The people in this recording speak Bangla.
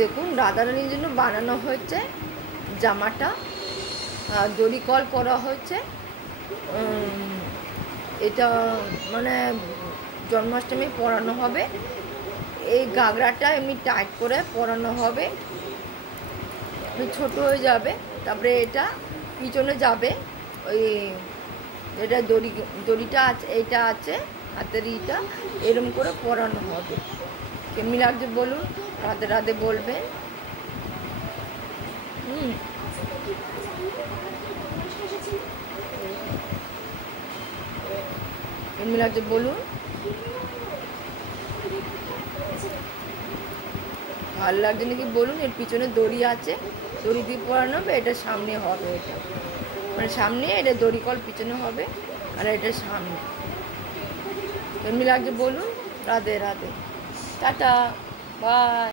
দেখুন রাধারানীর জন্য বানানো হয়েছে জামাটা, দড়ি কল করা হয়েছে। এটা মানে জন্মাষ্টমী পরানো হবে। এই ঘাগরাটা এমনি টাইট করে পরানো হবে, ছোট হয়ে যাবে। তারপরে এটা পিছনে যাবে, ওই এটা দড়িটা আছে, এইটা আছে হাতের ইটা, এরম করে পরানো হবে। কেমনি লাগছে বলুন, রাধে রাধে বলবে। কেমনি লাগছে বলুন, ভালো লাগছে নাকি বলুন। এর পিছনে দড়ি আছে, দড়ি দিয়ে পরানো হবে। এটা সামনে হবে, এটা মানে সামনে, এটা দড়ি কল পিছনে হবে, আর এটা সামনে। কেমনি লাগছে বলুন। Radhe Radhe, tata, by.